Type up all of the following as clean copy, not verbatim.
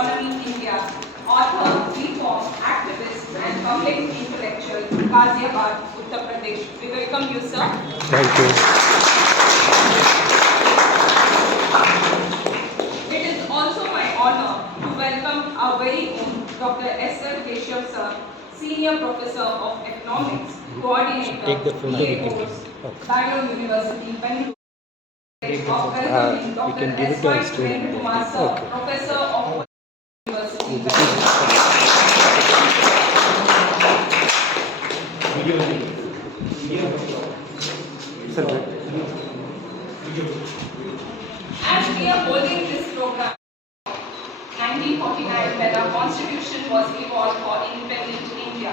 Economy India, author, reform, activist, and public intellectual, Ghaziabad, Uttar Pradesh. We welcome you, sir. Thank you. It is also my honor to welcome our very own Dr. S.R. Keshav, sir, Senior Professor of Economics, Coordinator, Take the photo, we can course, okay. Bangalore University, Bangalore. We can give it to a student. Okay. Professor of University. As we are holding this program, 1949, when our constitution was evolved for independent India,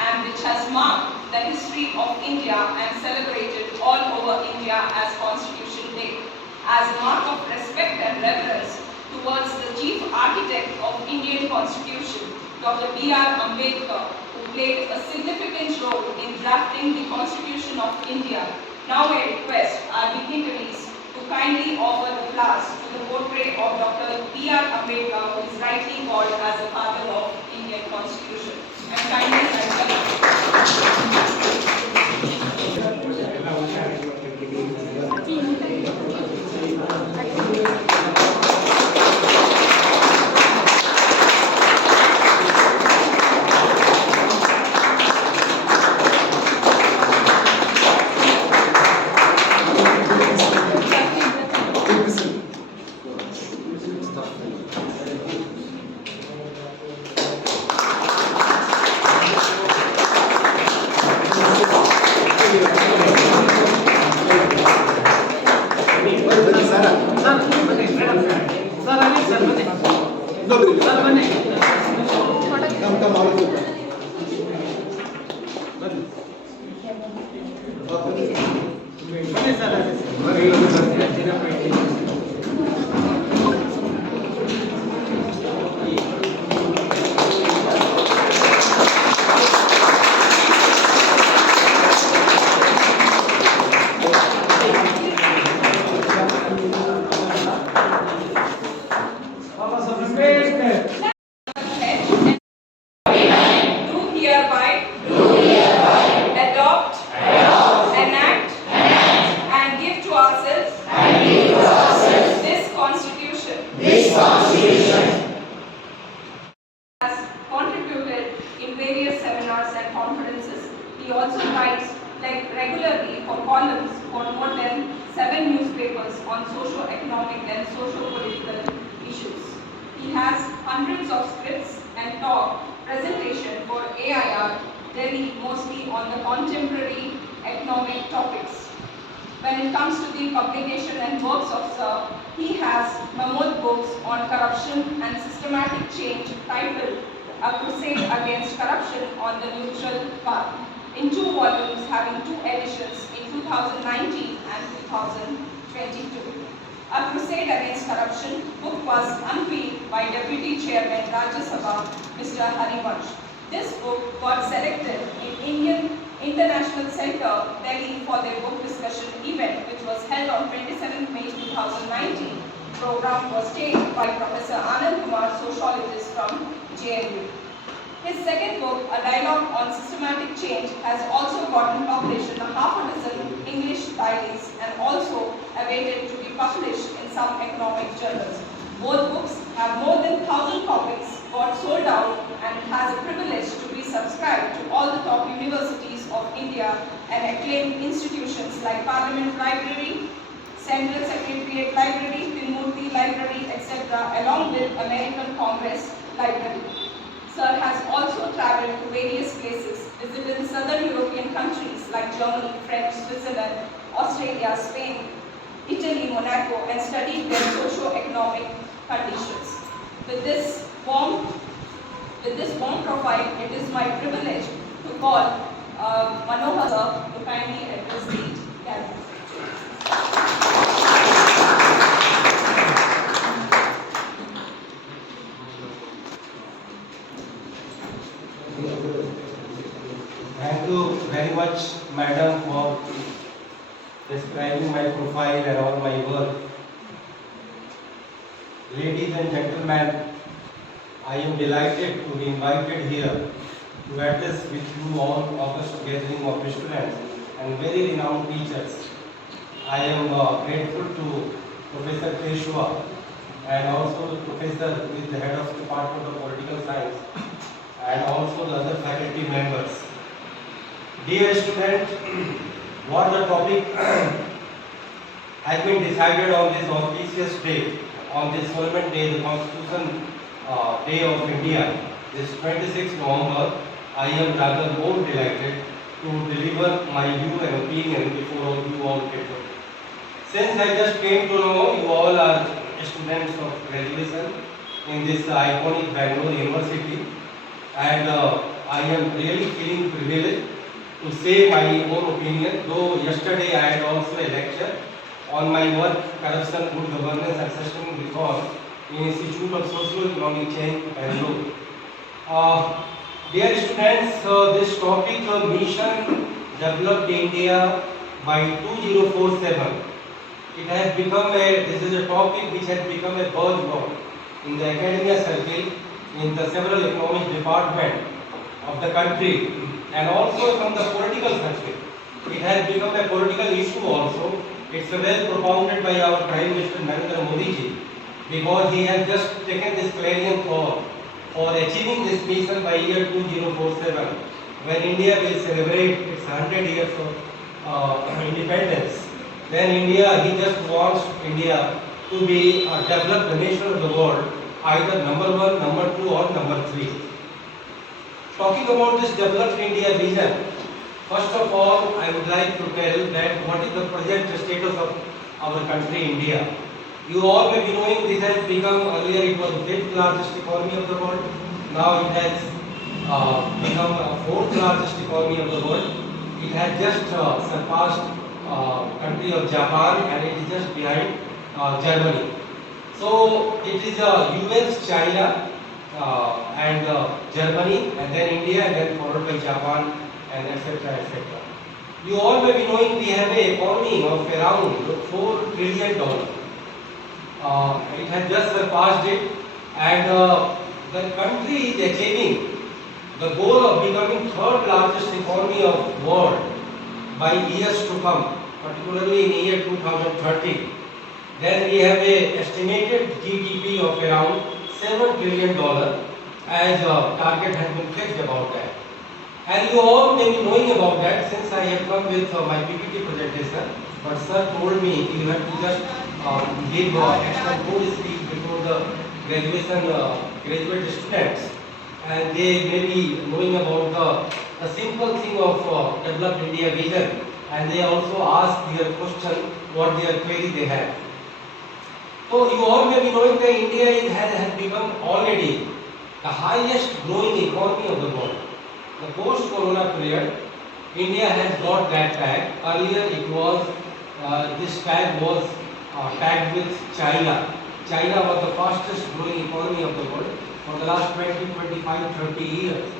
and which has marked the history of India and celebrated all over India as Constitution Day, as a mark of respect and reverence towards the chief architect of Indian Constitution, Dr. B.R. Ambedkar, who played a significant role in drafting the Constitution of India. Now I request our dignitaries to kindly offer the flowers to the portrait of Dr. B.R. Ambedkar, who is rightly called as the father of Indian Constitution. And kindly regularly for columns for more than 7 newspapers on socio-economic and socio-political issues. He has hundreds of scripts and talk presentation for AIR, Delhi, mostly on the contemporary economic topics. When it comes to the publication and works of Sir, he has mammoth books on corruption and systematic change titled A Crusade Against Corruption on the Neutral Path, in 2 volumes having 2 editions in 2019 and 2022. A Crusade Against Corruption book was unveiled by Deputy Chairman Rajya Sabha, Mr. Harivansh. This book got selected in Indian International Center, Delhi for their book discussion event, which was held on 27 May 2019. Program was taken by Professor Anand Kumar, sociologist from JNU. His second book, A Dialogue on Systematic Change, has also gotten published in a half a dozen English diaries and also awaited to be published in some economic journals. Both books have more than 1,000 copies, got sold out, and it has a privilege to be subscribed to all the top universities of India and acclaimed institutions like Parliament Library, Central Secretariat Library, Tinmurti Library, etc., along with American Congress Library. Sir has also traveled to various places, visited southern European countries like Germany, French, Switzerland, Australia, Spain, Italy, Monaco, and studied their socio-economic conditions. With this warm profile, it is my privilege to call Manohar sir to kindly address the gathering. Thank you very much, Madam, for describing my profile and all my work. Ladies and gentlemen, I am delighted to be invited here to address with you all august gathering of students and very renowned teachers. I am grateful to Professor Keshwa and also the professor who is the head of Department of Political Science and also the other faculty members. Dear student, what the topic has been decided on this auspicious day, on this solemn day, the Constitution Day of India, this 26th November. I am rather more delighted to deliver my view and opinion before you all people. Since I just came to know you all are students of graduation in this iconic Bangalore University, and I am really feeling privileged to say my own opinion, though yesterday I had also a lecture on my work, corruption, good governance and sustainable reform in Institute of Socio-Economic Change, Bangalore. Dear students, this topic mission developed India by 2047. It has become this is a topic which has become a buzzword in the academia circle, in the several economic departments of the country and also from the political circle. It has become a political issue also. It's well propounded by our Prime Minister Narendra Modi ji, because he has just taken this clarion call for achieving this mission by year 2047, when India will celebrate its 100 years of independence. Then India, he just wants India to be a developed nation of the world, either number 1, number 2 or number 3. Talking about this developed India vision, first of all, I would like to tell that what is the present status of our country, India. You all may be knowing this has become, earlier it was the 5th largest economy of the world. Now it has become the 4th largest economy of the world. It has just surpassed country of Japan and it is just behind Germany. So it is US, China and Germany and then India and then followed by Japan and etc. etc. You all may be knowing we have an economy of around $4 trillion. It has just surpassed it and the country is achieving the goal of becoming 3rd largest economy of the world by years to come, particularly in year 2030. Then we have a estimated GDP of around $7 trillion as a target has been fixed about that. And you all may be knowing about that since I have come with my PPT presentation, but sir told me you have to just give extra code speech before the graduate students, and they may be knowing about the simple thing of developed India vision, and they also ask their question what their query they have. So you all may be knowing that India has become already the highest growing economy of the world. The post-corona period, India has got that tag. Earlier it was, this tag was tagged with China. China was the fastest growing economy of the world for the last 20, 25, 30 years.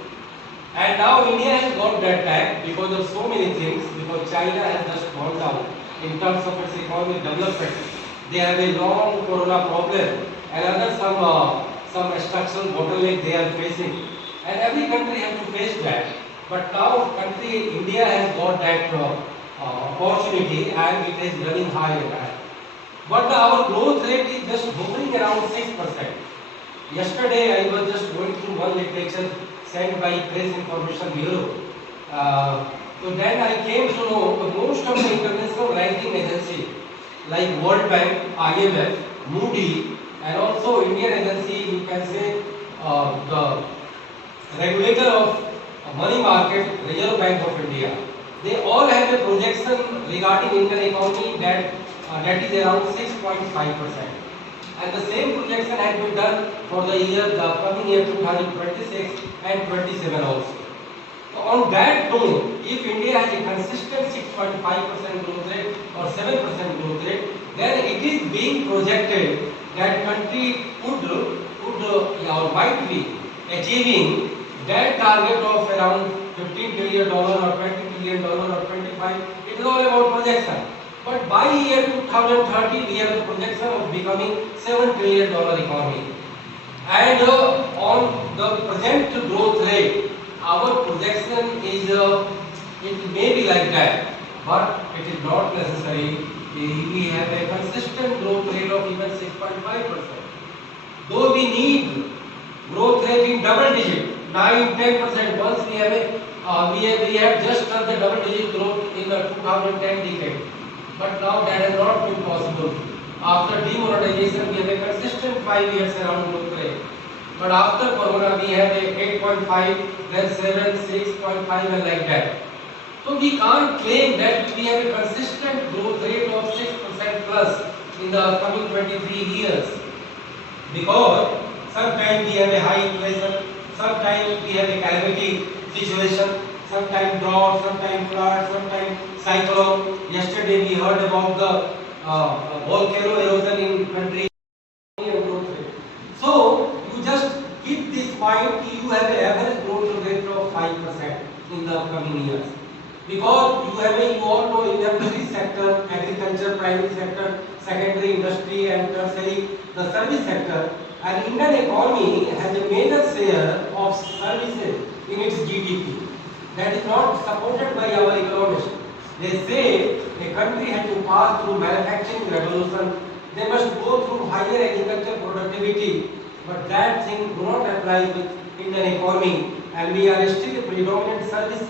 And now India has got that tag because of so many things, because China has just gone down in terms of its economic development. They have a long corona problem and other some structural bottleneck they are facing. And every country has to face that. But now India has got that opportunity and it is running high and high. But our growth rate is just hovering around 6%. Yesterday I was just going through one literature sent by Press Information Bureau. So then I came to know that most of the international ranking agencies like World Bank, IMF, Moody and also Indian agency, you can say the regulator of money market, Reserve Bank of India, they all have a projection regarding Indian economy that is around 6.5%. And the same projection has been done for the coming year 2026 and 27 also. So on that note, if India has a consistent 6.5% growth rate or 7% growth rate, then it is being projected that country could or might be achieving that target of around $15 trillion or $20 trillion or 25. It is all about projection. But by year 2030, we have a projection of becoming $7 trillion economy. And on the present growth rate, our projection is, it may be like that, but it is not necessary. We have a consistent growth rate of even 6.5%. Though we need growth rate in double digit, 9-10%. Once we have just done the double digit growth in the 2010 decade, but now that has not been possible. After demonetization, we have a consistent 5 years around growth rate. But after Corona, we have a 8.5, then 7, 6.5, and like that. So we can't claim that we have a consistent growth rate of 6% plus in the coming 23 years. Because sometimes we have a high inflation, sometimes we have a calamity situation, sometimes drought, sometimes flood, sometimes cyclone. Yesterday we heard about the volcano erosion in country. So you just keep this mind, you have an average growth rate of 5% in the coming years. Because you all know in the three sector, agriculture, primary sector, secondary industry and tertiary, the service sector, and Indian economy has a major share of services in its GDP. That is not supported by our economists. They say a country has to pass through manufacturing revolution, they must go through higher agricultural productivity, but that thing do not apply with Indian economy, and we are still a predominant service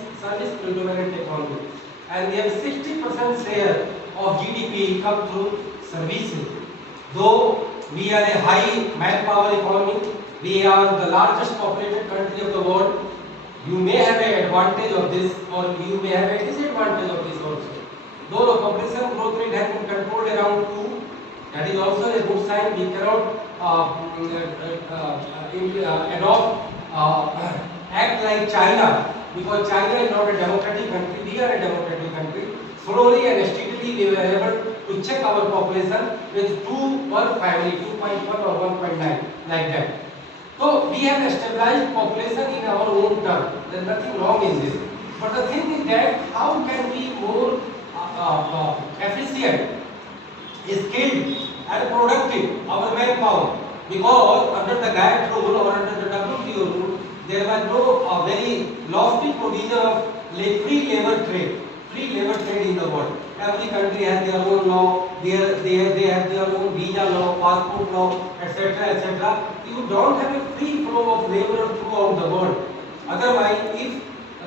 predominant economy, and we have 60% share of GDP come through services. Though we are a high manpower economy, we are the largest populated country of the world. You may have an advantage of this, or you may have a disadvantage of this also. Though the population growth rate has been controlled around 2, that is also a good sign. We cannot act like China, because China is not a democratic country, we are a democratic country. Slowly and steadily we were able to check our population with 2 per family, 2.1 or 1.9, like that. So we have a stabilized population in our own term. There is nothing wrong in this. But the thing is that how can we more efficient, skilled and productive our manpower? Because under the GATT rule or under the WTO rule, there was no very lofty provision of free labor trade in the world. Every country has their own law, they have their own visa law, passport law, etc., etc. You don't have a free flow of labor throughout the world. Otherwise, if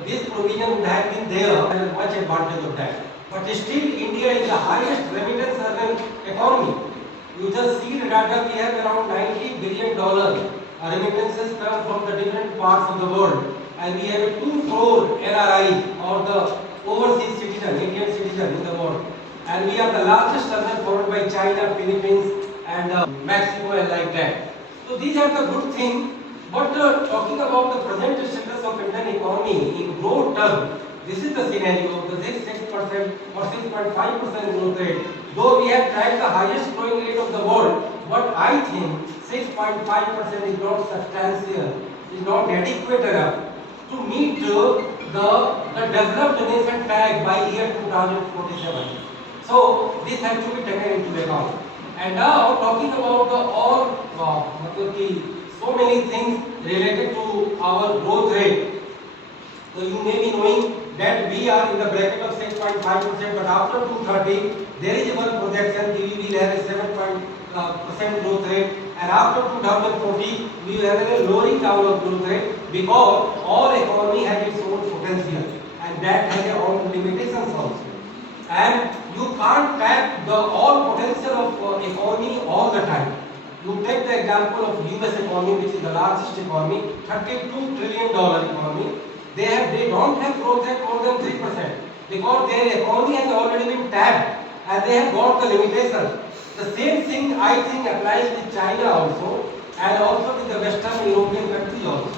this provision would have been there, there is much advantage of that. But still, India is the highest remittance earning economy. You just see the data, we have around $90 billion remittances come from the different parts of the world, and we have 2 crore NRI or the overseas citizen, Indian citizen in the world, and we are the largest earner, followed by China, Philippines, and Mexico, and like that. So these are the good things. But talking about the present status of Indian economy in growth term, this is the scenario of the 6% or 6.5% growth rate. Though we have tracked the highest growing rate of the world, but I think 6.5% is not substantial, is not adequate enough to meet the developed nation tag by year 2047. So this has to be taken into account. And now talking about so many things related to our growth rate. So you may be knowing that we are in the bracket of 6.5%, but after 2030 there is one projection we will have a 7% growth rate, and after 2040 we will have a lowering down of growth rate, because all economy has its own potential and that has its own limitations also. And you can't tap the all potential of economy all the time. You take the example of US economy, which is the largest economy, $32 trillion economy. They don't have growth rate more than 3%, because their economy has already been tapped and they have got the limitations. The same thing I think applies with China also, and also with the Western European countries also.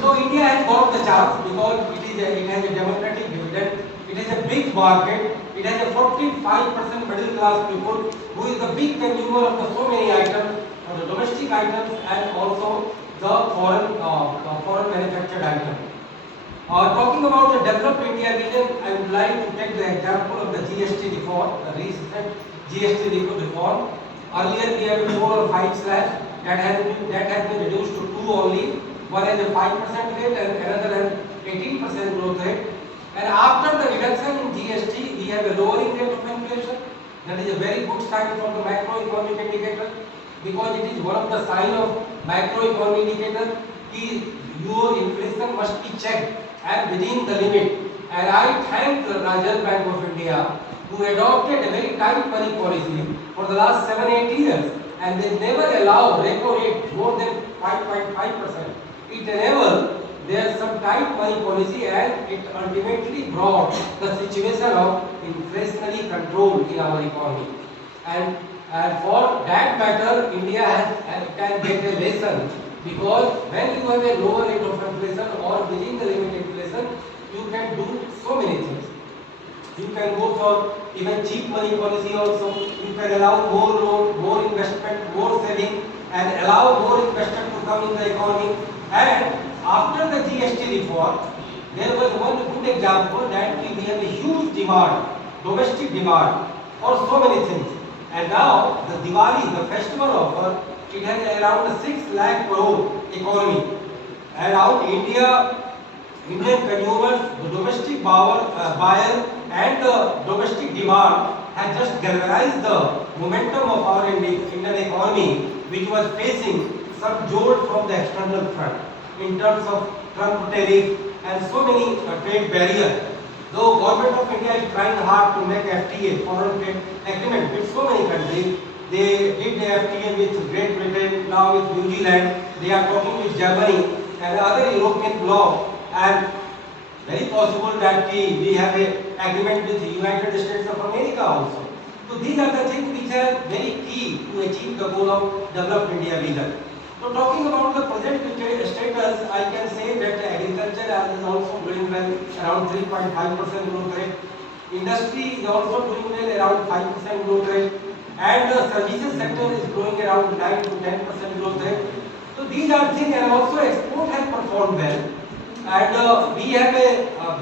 So India has got the chance, because it has a democratic dividend, it has a big market, it has a 45% middle class people who is the big consumer of so many items, the domestic items and also the foreign manufactured items. Talking about the developed India region, I would like to take the example of the GST reform, the recent GST reform. Earlier we had 4 or 5 slabs that has been reduced to 2 only. One has a 5% rate and another has 18% growth rate. And after the reduction in GST, we have a lowering rate of inflation. That is a very good sign for the macroeconomic indicator, because it is one of the sign of macroeconomic indicator. Your inflation must be checked and within the limit. And I thank the Reserve Bank of India, who adopted a very tight money policy for the last 7-8 years, and they never allow repo rate more than 5.5%. It enabled there's some tight money policy, and it ultimately brought the situation of inflationary control in our economy. And for that matter, India can get a lesson, because when you have a lower rate of inflation or within the limit inflation, you can do so many things. You can go for even cheap money policy also. You can allow more loan, more investment, more saving, and allow more investment to come in the economy. And after the GST reform, there was one good example that we have a huge demand, domestic demand for so many things. And now the Diwali, the festival offer, it has around 6 lakh crore economy. Around Indian consumers, the domestic buyer and the domestic demand has just galvanized the momentum of our Indian economy, which was facing some jolt from the external front in terms of Trump tariff and so many trade barriers. Though government of India is trying hard to make FTA, foreign trade agreement, with so many countries. They did the FTA with Great Britain, now with New Zealand. They are talking with Germany and other European bloc, and very possible that we have an agreement with the United States of America also. So these are the things which are very key to achieve the goal of developed India vision. So talking about the present status, I can say that agriculture is also doing well, around 3.5% growth rate. Industry is also doing well, around 5% growth rate. And the services sector is growing around 9 to 10% growth rate. So these are things, and also export has performed well. And we have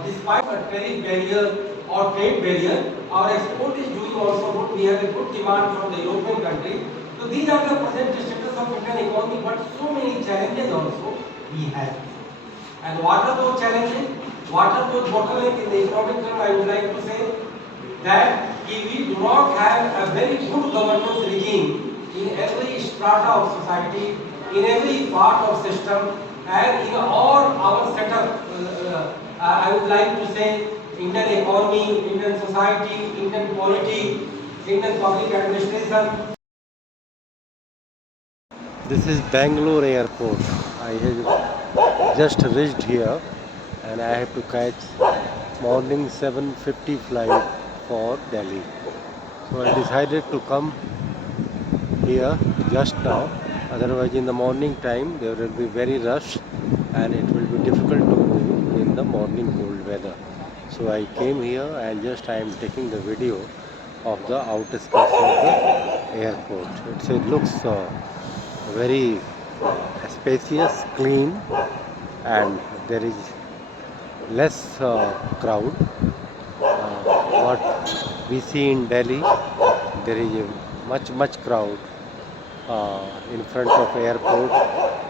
despite a tariff barrier or trade barrier, our export is doing also good. We have a good demand from the European country. So these are the present status of Indian economy, but so many challenges also we have. And what are those challenges? What are those bottlenecks in the economic term? I would like to say that if we do not have a very good governance regime in every strata of society, in every part of system, and in all our setup, I would like to say Indian economy, Indian society, Indian polity, Indian public administration. This is Bangalore airport. I have just reached here and I have to catch morning 7:50 flight for Delhi. So I decided to come here just now. Otherwise in the morning time there will be very rush and it will be difficult to move in the morning cold weather. So I came here and just I am taking the video of the outskirts of the airport. It looks very spacious, clean, and there is less crowd. What we see in Delhi, there is a much crowd in front of airport,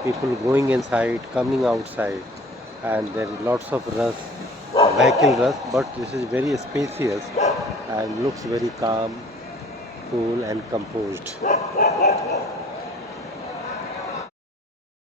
people going inside, coming outside, and there is lots of rush, vehicle rush, but this is very spacious and looks very calm, cool and composed.